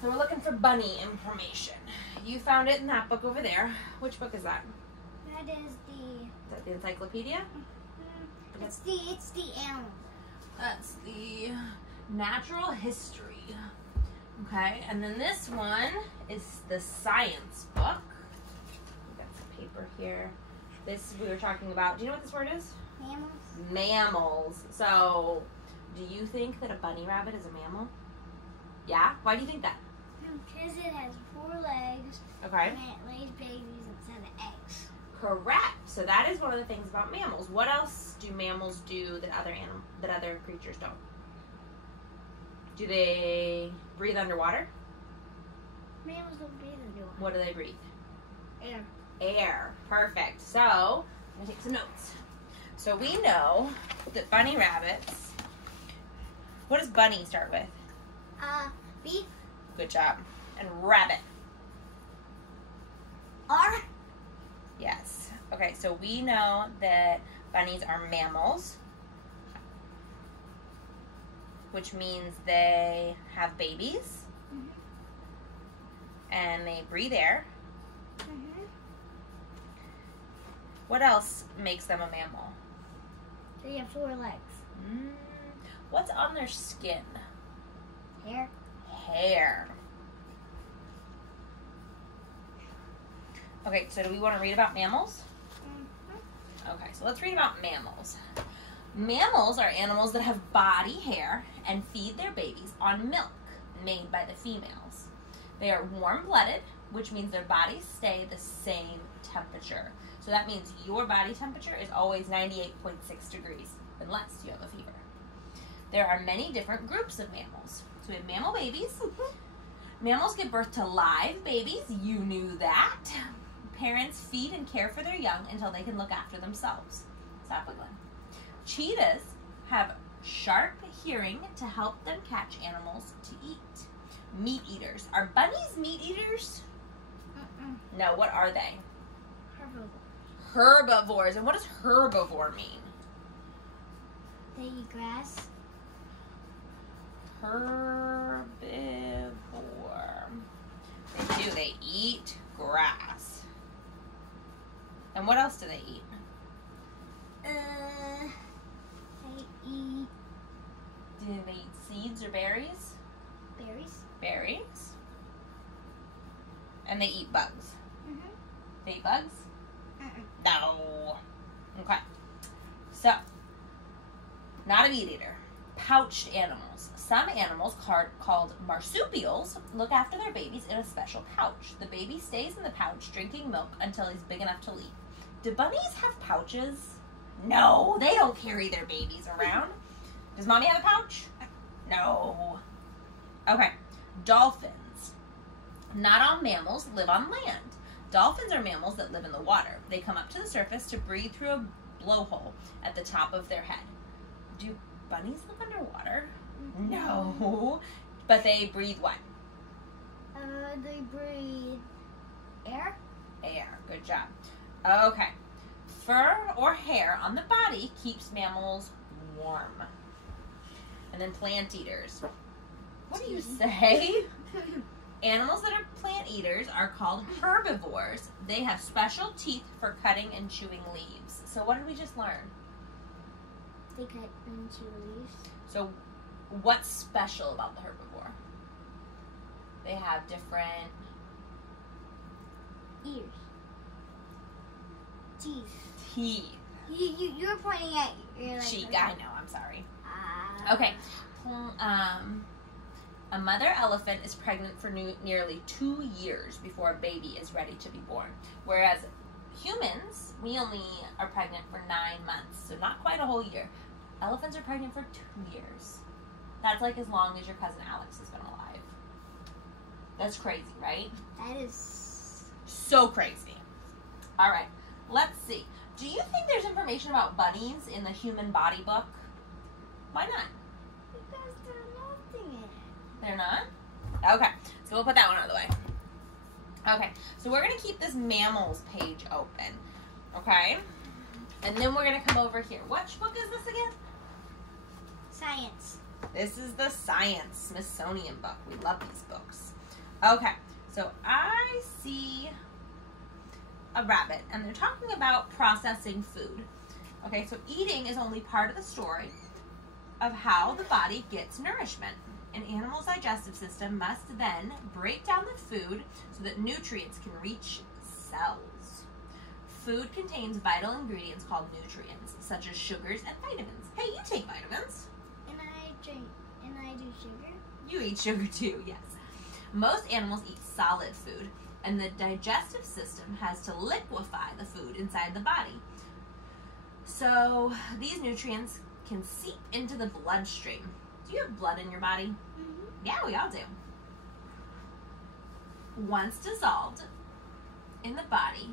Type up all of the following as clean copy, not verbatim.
So we're looking for bunny information. You found it in that book over there. Which book is that? That is the... Is that the encyclopedia? It's the animal. That's the natural history. Okay, and then this one is the science book. We got some paper here. This we were talking about. Do you know what this word is? Mammals. Mammals. So, do you think that a bunny rabbit is a mammal? Yeah? Why do you think that? Because it has 4 legs. Okay. And it lays babies instead of eggs. Correct. So that is one of the things about mammals. What else do mammals do that other creatures don't? Do they breathe underwater? Mammals don't breathe underwater. What do they breathe? Air. Air. Perfect. So, I'm going to take some notes. So we know that bunny rabbits, what does bunny start with? B. Good job. And rabbit. R. Yes. Okay, so we know that bunnies are mammals, which means they have babies, and they breathe air. What else makes them a mammal? They have 4 legs. What's on their skin? Hair. Hair. Okay, so do we want to read about mammals? Okay, so let's read about mammals. Mammals are animals that have body hair and feed their babies on milk made by the females. They are warm-blooded, which means their bodies stay the same temperature. So that means your body temperature is always 98.6 degrees, unless you have a fever. There are many different groups of mammals. So we have mammal babies. Mammals give birth to live babies. You knew that. Parents feed and care for their young until they can look after themselves. Stop wiggling. Cheetahs have sharp hearing to help them catch animals to eat. Meat eaters. Are bunnies meat eaters? No, what are they? Herbivores. Herbivores. And what does herbivore mean? They eat grass. Herbivore. They do. They eat grass. And what else do they eat? They eat Do they eat seeds or berries? berries. Berries. And they eat bugs. They eat bugs? No. Okay. So, not a meat eater. Pouched animals. Some animals called marsupials look after their babies in a special pouch. The baby stays in the pouch drinking milk until he's big enough to leave. Do bunnies have pouches? No, they don't carry their babies around. Does mommy have a pouch? No. Okay. Dolphins. Not all mammals live on land. Dolphins are mammals that live in the water. They come up to the surface to breathe through a blowhole at the top of their head. Do bunnies live underwater? No. But they breathe what? They breathe air. Air. Good job. Okay. Fur or hair on the body keeps mammals warm. And then plant eaters. What do you say? Animals that are plant eaters are called herbivores. They have special teeth for cutting and chewing leaves. So what did we just learn? They cut into leaves. So what's special about the herbivore? They have different ears. Teeth. teeth. You're pointing at your Cheek, I know, I'm sorry. Okay. A mother elephant is pregnant for nearly 2 years before a baby is ready to be born. Whereas humans, we only are pregnant for 9 months, so not quite a whole year. Elephants are pregnant for 2 years. That's like as long as your cousin Alex has been alive. That's crazy, right? That is so crazy. All right, let's see. Do you think there's information about bunnies in the human body book? Why not? because they're nothing in it. They're not? Okay, so we'll put that one out of the way. Okay, so we're going to keep this mammals page open, okay? And then we're going to come over here. Which book is this again? Science. This is the Science Smithsonian book. We love these books. Okay, so I see a rabbit, and they're talking about processing food. Okay, so eating is only part of the story of how the body gets nourishment. An animal's digestive system must then break down the food so that nutrients can reach cells. Food contains vital ingredients called nutrients, such as sugars and vitamins. Hey, you take vitamins. And I do sugar. You eat sugar too, yes. Most animals eat solid food, and the digestive system has to liquefy the food inside the body. So these nutrients can seep into the bloodstream. Do you have blood in your body? Mm-hmm. Yeah, we all do. Once dissolved in the body,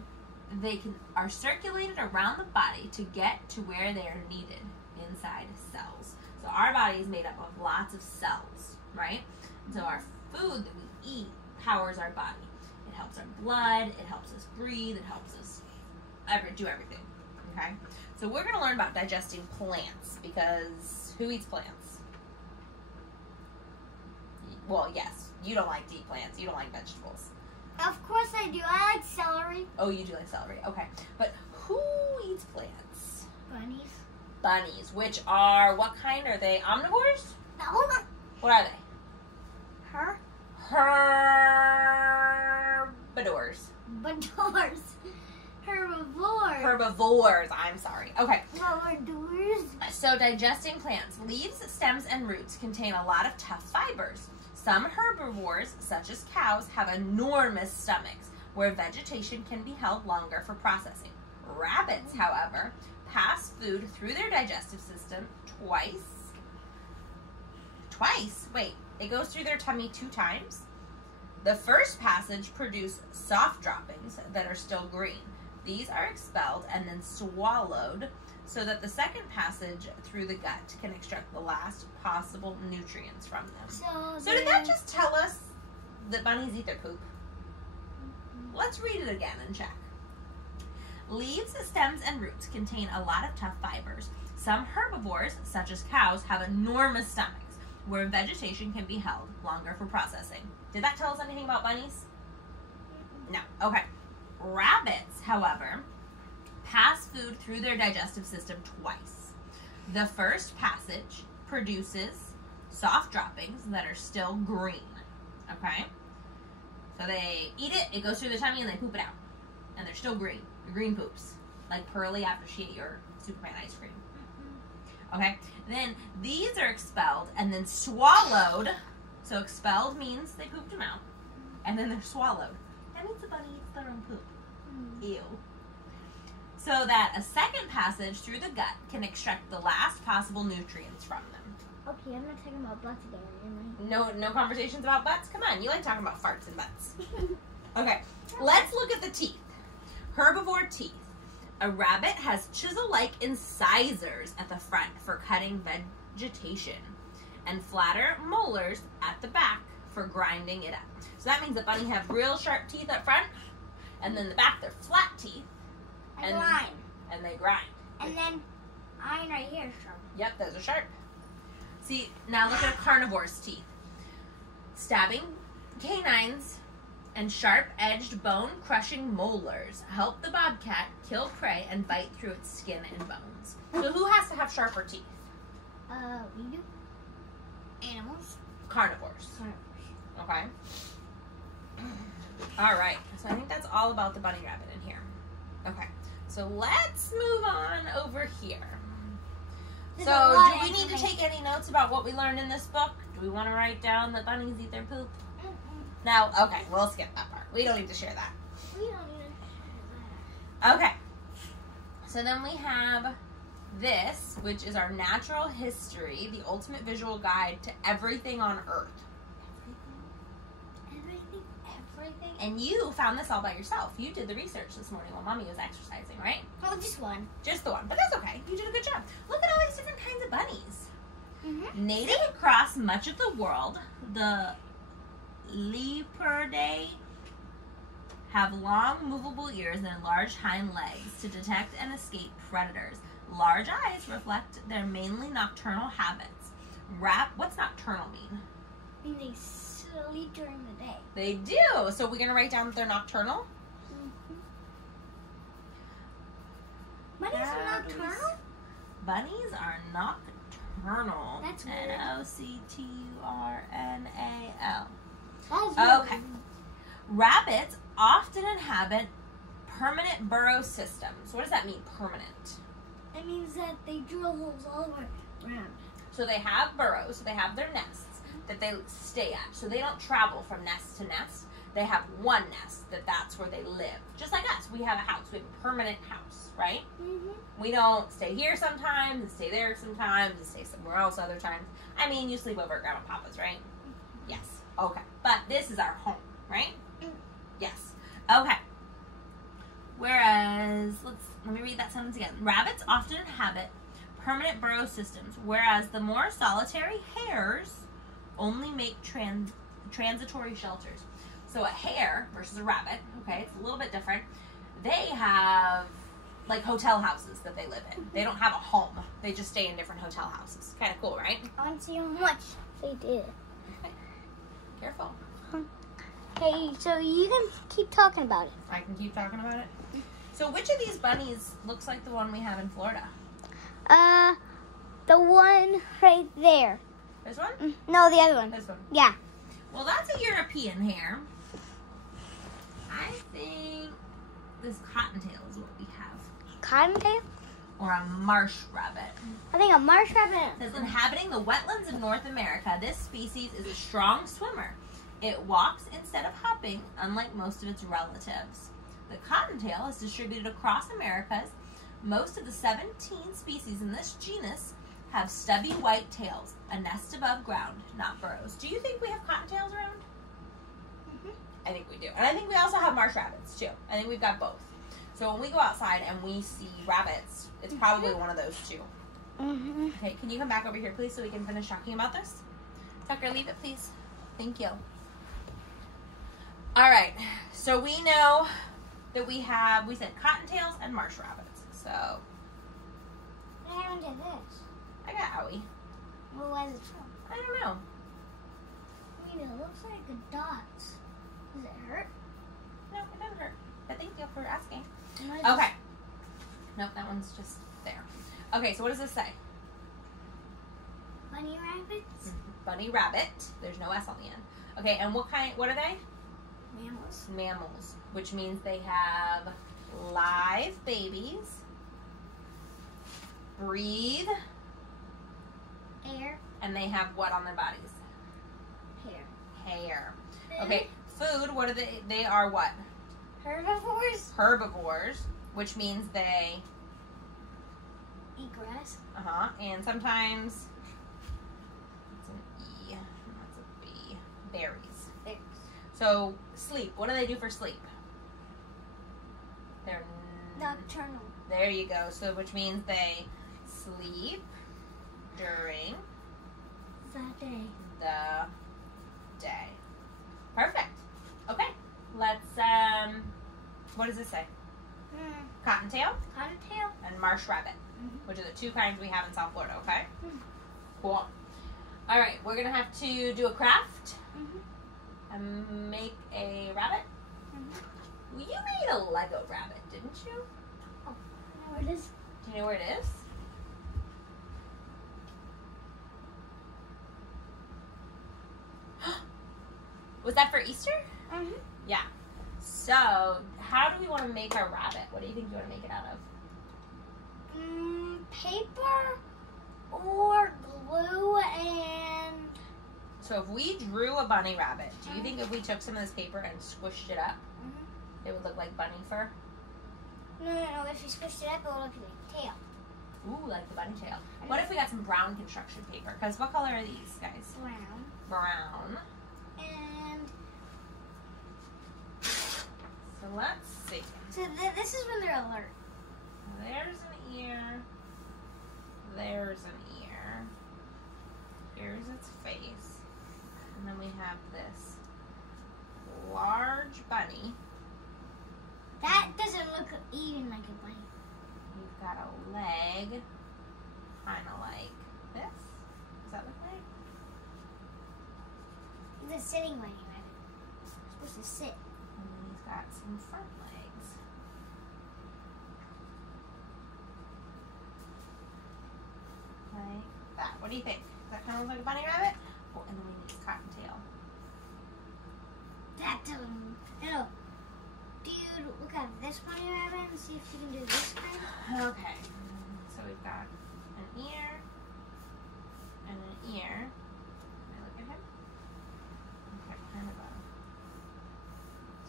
they are circulated around the body to get to where they are needed inside cells. So our body is made up of lots of cells, right? So our food that we eat powers our body. It helps our blood, it helps us breathe, it helps us do everything, okay? So we're going to learn about digesting plants, because who eats plants? Well, yes, you don't like to eat plants. You don't like vegetables. Of course I do. I like celery. Oh, you do like celery. Okay. But who eats plants? Bunnies. Bunnies, which are, what kind are they? Omnivores? No. What are they? Her. Herbivores. Herbivores. Herbivores. Herbivores. I'm sorry. Okay. Herbivores. So digesting plants, leaves, stems, and roots contain a lot of tough fibers. Some herbivores, such as cows, have enormous stomachs where vegetation can be held longer for processing. Rabbits, however, pass food through their digestive system twice. Twice? Wait, it goes through their tummy 2 times? The first passage produces soft droppings that are still green. These are expelled and then swallowed so that the second passage through the gut can extract the last possible nutrients from them. So did that just tell us that bunnies eat their poop? Let's read it again and check. Leaves, stems, and roots contain a lot of tough fibers. Some herbivores, such as cows, have enormous stomachs where vegetation can be held longer for processing. Did that tell us anything about bunnies? No. Okay. Rabbits, however, pass food through their digestive system twice. The first passage produces soft droppings that are still green. Okay? So they eat it, it goes through their tummy, and they poop it out. And they're still green. Green poops. Like Pearly after she ate your Superman ice cream. Okay? Then these are expelled and then swallowed. So expelled means they pooped them out. And then they're swallowed. That means the bunny eats their own poop. Ew. So that a second passage through the gut can extract the last possible nutrients from them. Okay, I'm not talking about butts again, am I? No conversations about butts? Come on, you like talking about farts and butts. Okay, let's look at the teeth. Herbivore teeth. A rabbit has chisel-like incisors at the front for cutting vegetation, and flatter molars at the back for grinding it up. So that means that bunny have real sharp teeth up front, and then the back they're flat teeth. And grind. And they grind. And then iron right here is sharp. Yep, those are sharp. See, now look at a carnivore's teeth. Stabbing canines and sharp-edged bone-crushing molars help the bobcat kill prey and bite through its skin and bones. So who has to have sharper teeth? We do. Animals. Carnivores. Okay. All right. So I think that's all about the bunny rabbit in here. Okay. So let's move on over here. There's So a lot do we of need to information. take any notes about what we learned in this book? Do we want to write down that bunnies eat their poop? No? Okay. We'll skip that part. We don't need to share that. We don't even. Okay. So then we have this, which is our natural history, the ultimate visual guide to everything on Earth. Everything. And you found this all by yourself. You did the research this morning while Mommy was exercising, right? Oh, just one. Just the one. But that's okay. You did a good job. Look at all these different kinds of bunnies. Mm-hmm. Native across much of the world, the Leopardae have long, movable ears and large hind legs to detect and escape predators. Large eyes reflect their mainly nocturnal habits. What's nocturnal mean? And they sleep. to leave during the day. They do. So we're going to write down that they're nocturnal. Bunnies are nocturnal? Bunnies are nocturnal. That's weird. Nocturnal. That's Okay. Rabbits often inhabit permanent burrow systems. What does that mean, permanent? It means that they drill holes all the way around. So they have burrows, so they have their nests that they stay at. So they don't travel from nest to nest. They have one nest that's where they live. Just like us, we have a house. We have a permanent house, right? We don't stay here sometimes and stay there sometimes and stay somewhere else other times. I mean, you sleep over at Grandma and Papa's, right? Yes. Okay. But this is our home, right? Yes. Okay. Whereas, let me read that sentence again. Rabbits often inhabit permanent burrow systems, whereas the more solitary hares only make transitory shelters. So a hare versus a rabbit, okay, it's a little bit different. They have like hotel houses that they live in. They don't have a home. They just stay in different hotel houses. Kind of cool, right? I want to see how much they did. Okay. Careful. Hey, so you can keep talking about it. I can keep talking about it. So which of these bunnies looks like the one we have in Florida? The one right there. This one? No, the other one. This one. Yeah. Well, that's a European hare. I think this cottontail is what we have. Cottontail? Or a marsh rabbit. I think a marsh rabbit. It says, inhabiting the wetlands of North America, this species is a strong swimmer. It walks instead of hopping, unlike most of its relatives. The cottontail is distributed across Americas. Most of the 17 species in this genus have stubby white tails, a nest above ground, not burrows. Do you think we have cottontails around? I think we do. And I think we also have marsh rabbits, too. I think we've got both. So when we go outside and we see rabbits, it's probably one of those two. Okay, can you come back over here, please, so we can finish talking about this? Tucker, leave it, please. Thank you. All right, so we know that we said cottontails and marsh rabbits. So What happened to this? I got Owie. What was it from? I don't know. I mean, it looks like a dot. Does it hurt? No, it doesn't hurt. But thank you for asking. Okay. Okay. Nope, that one's just there. Okay, so what does this say? Bunny rabbits? Bunny rabbit. There's no S on the end. Okay, and what are they? Mammals. Mammals, which means they have live babies, breathe, Air. and they have what on their bodies? Hair. Okay, food, what are they? They are what? Herbivores. Herbivores, which means they Eat grass. and sometimes it's an E, that's a B. Berries. So sleep. What do they do for sleep? They're Nocturnal. There you go. So which means they sleep during The day. the day. Perfect. Okay. Let's what does this say? Cottontail Cottontail. and marsh rabbit, which are the two kinds we have in South Florida, okay? Cool. All right, we're going to have to do a craft and make a rabbit. Well, you made a Lego rabbit, didn't you? Oh, I know where it is. Do you know where it is? Was that for Easter? Yeah. So, how do we want to make our rabbit? What do you think you want to make it out of? Paper or glue and... So if we drew a bunny rabbit, do you think if we took some of this paper and squished it up, it would look like bunny fur? No. If you squished it up, it would look like a tail. Ooh, like the bunny tail. What if we got some brown construction paper? Because what color are these, guys? Brown. Brown. And... So let's see. So this is when they're alert. There's an ear. There's an ear. Here's its face. And then we have this large bunny. That doesn't look even like a bunny. You've got a leg, kind of like this. Does that look It's a sitting bunny rabbit. It's supposed to sit. And then he's got some front legs. Like that. What do you think? Does that kind of look like a bunny rabbit? Oh, and then we need his cottontail. That no. Dude, look at this bunny rabbit and see if you can do this kind. Okay. So we've got an ear and an ear. Can I look at him? Okay, kind of a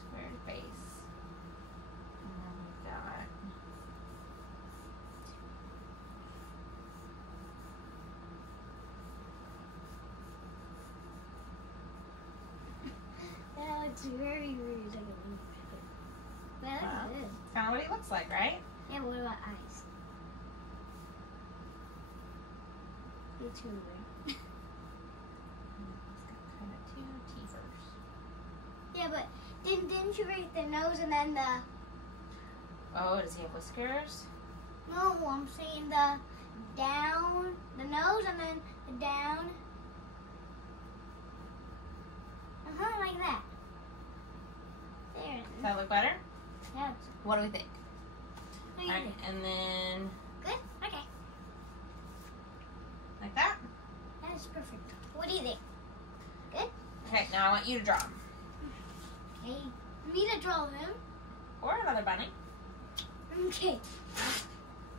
squared face. And then we've got That looks very weird. Like a bunny rabbit. But that Wow. looks good. kind of what he looks like, right? Yeah, what about eyes? You're too weird. He's got kind of two teethers. Yeah, but didn't you write the nose and then the... Oh, does he have whiskers? No, I'm saying the down, the nose and then the down. Like that. There. Does that look better? Yeah. What do we think? What do you Alright, think? and then Good? Okay. like that. That is perfect. What do you think? Good? Okay, now I want you to draw him. Okay. Me to draw him. Or another bunny. Okay.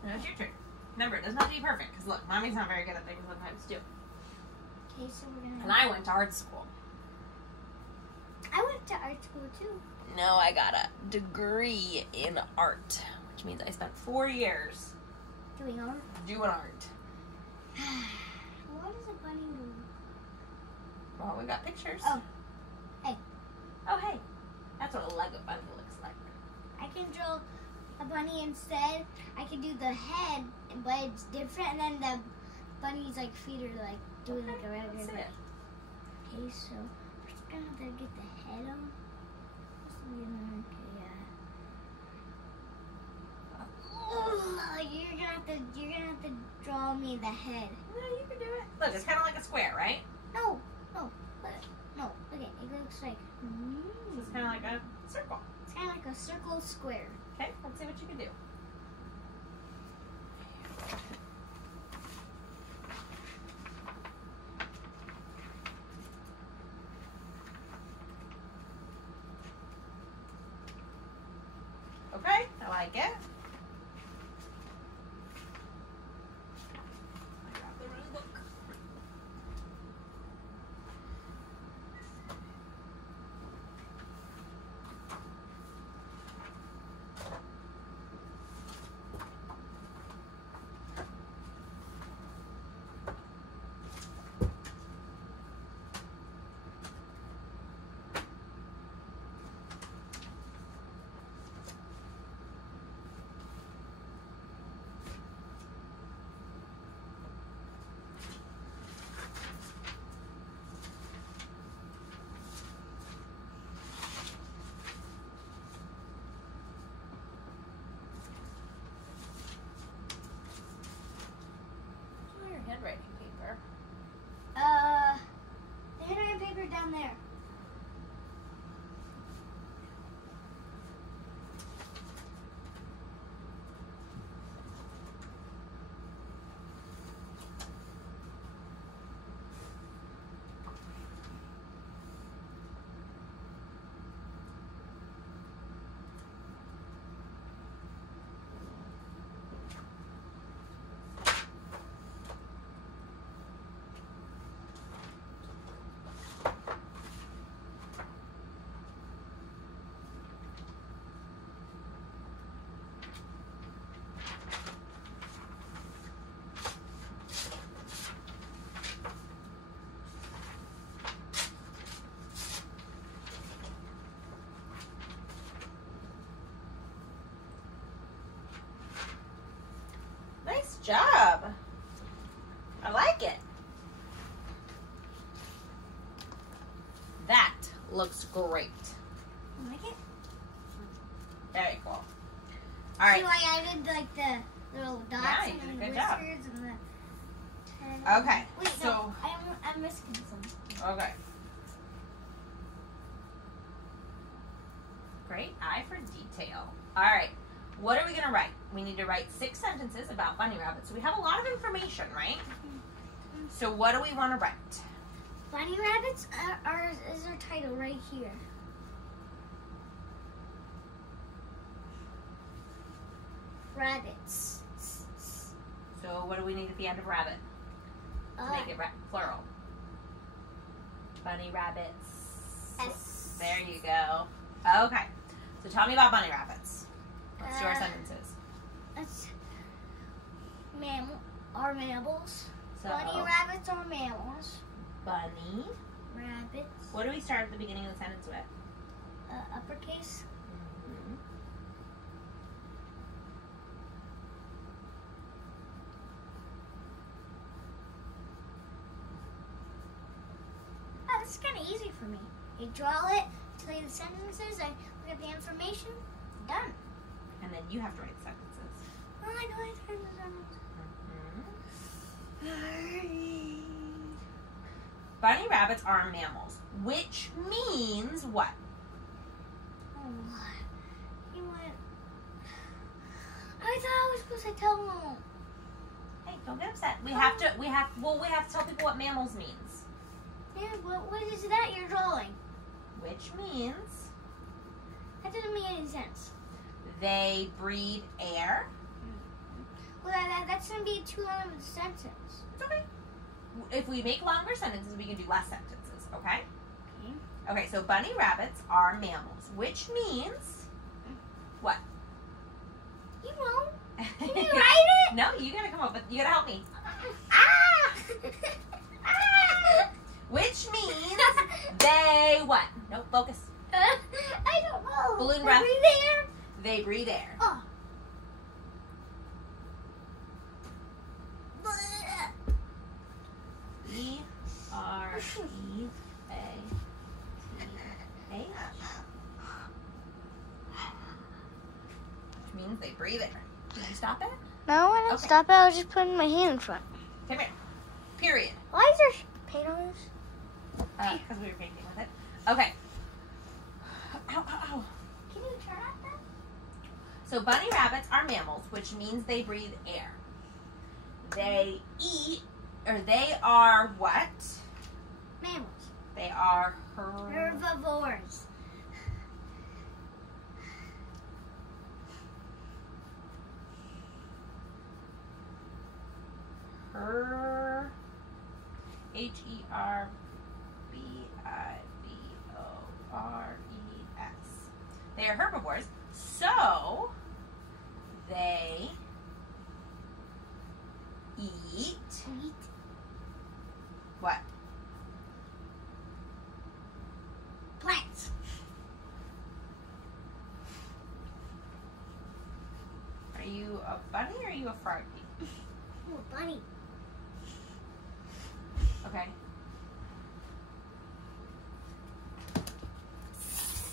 Now it's your turn. Remember, it doesn't have to be perfect, because look, Mommy's not very good at things sometimes too. Okay, so we're gonna... And I went to art school. I went to art school too. No, I got a degree in art, which means I spent 4 years Doing art. doing art. What does a bunny do? Well, we got pictures. Oh. Hey. Oh, hey. That's what a Lego bunny looks like. I can draw a bunny instead. I can do the head, but it's different. And then the bunny's like feet are like doing like a regular. That's it. Okay, so first we're gonna have to get the head on. You're gonna have to draw me the head. No, you can do it. Look, it's kind of like a square, right? No. Okay, it looks like. It's kind of like a circle. It's kind of like a circle square. Okay, let's see what you can do. Okay, I like it. I got the rule book. Where's your handwriting paper? The handwriting paper down there. Nice job. I like it. That looks great. You like it? Very cool. All right. So I added like the little dots Yeah, you and did a the good job. whiskers and the. Okay. Wait, So. no, I'm missing some. Okay. Great eye for detail. All right. What are we going to write? We need to write 6 sentences about bunny rabbits. So we have a lot of information, right? So what do we want to write? Bunny rabbits is our title right here. Rabbits. So what do we need at the end of rabbit to make it plural? Bunny rabbits. S. There you go. Okay. So tell me about bunny rabbits. Let's do our sentences. That's are mammals. So, Bunny rabbits are mammals. bunny. Rabbits. What do we start at the beginning of the sentence with? Uppercase. Mm-hmm. Oh, this is kind of easy for me. You draw it, tell you the sentences, I look at the information, done. And then you have to write the sentences. Oh, I know I turned the Mm-hmm. Bunny rabbits are mammals, which means what? Oh, you went. I thought I was supposed to tell them. Hey, don't get upset. We have to tell people what mammals means. Yeah, what is that you're drawing? Which means That doesn't make any sense. they breathe air. Well, that's going to be too long of a sentence. It's okay. If we make longer sentences, we can do less sentences, okay? Okay. Okay, so bunny rabbits are mammals, which means what? You know. Can you write it? No, you gotta come up with, you gotta help me. Ah! Which means they what? Nope, focus. I don't know. Balloon Are breath. we there? They breathe air. Oh. E-R-E-A-T-H. Which means they breathe air. Did you stop it? No, I didn't stop it. I was just putting my hand in front. Come here. Period. Why is there paint on this? Because we were painting with it. Okay. Ow, ow, ow. Can you turn on that? So bunny rabbits are mammals, which means they breathe air. They eat, or they are what? Mammals. They are Herbivores. Herbivores. They are herbivores, so they eat what? Plants. Are you a bunny or are you a froggy? Oh, bunny. Okay.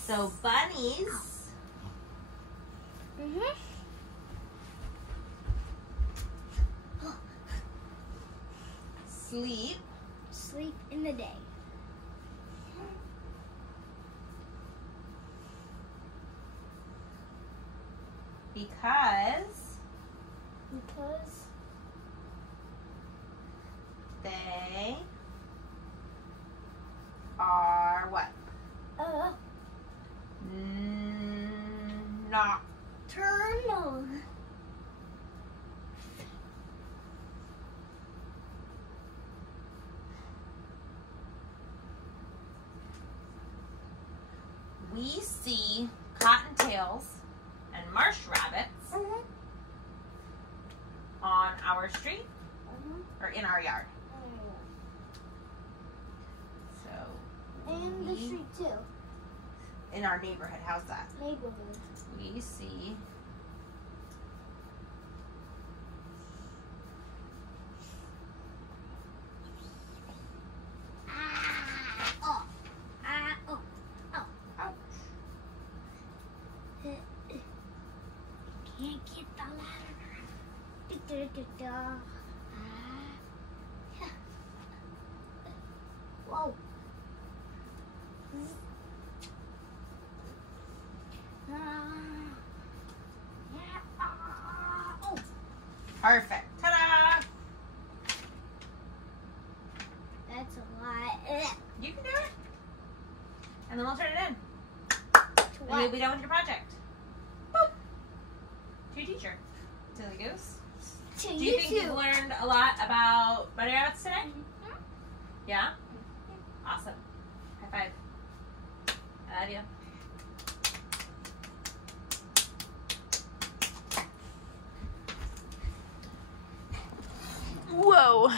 So bunnies sleep in the day. because they are what? Nocturnal. We see cottontails and marsh rabbits on our street or in our yard. So And the we- street too. in our neighborhood. How's that? Neighborhood. We see Can't get the ladder. Whoa. Perfect. Ta-da! That's a lot. You can do it. And then we'll turn it in. To And what? you'll be done with your project. Boop. To your teacher. Silly goose. To Do you think YouTube. you've learned a lot about butter arts today? Mhm. Yeah? Awesome. High five. I love you. Whoa.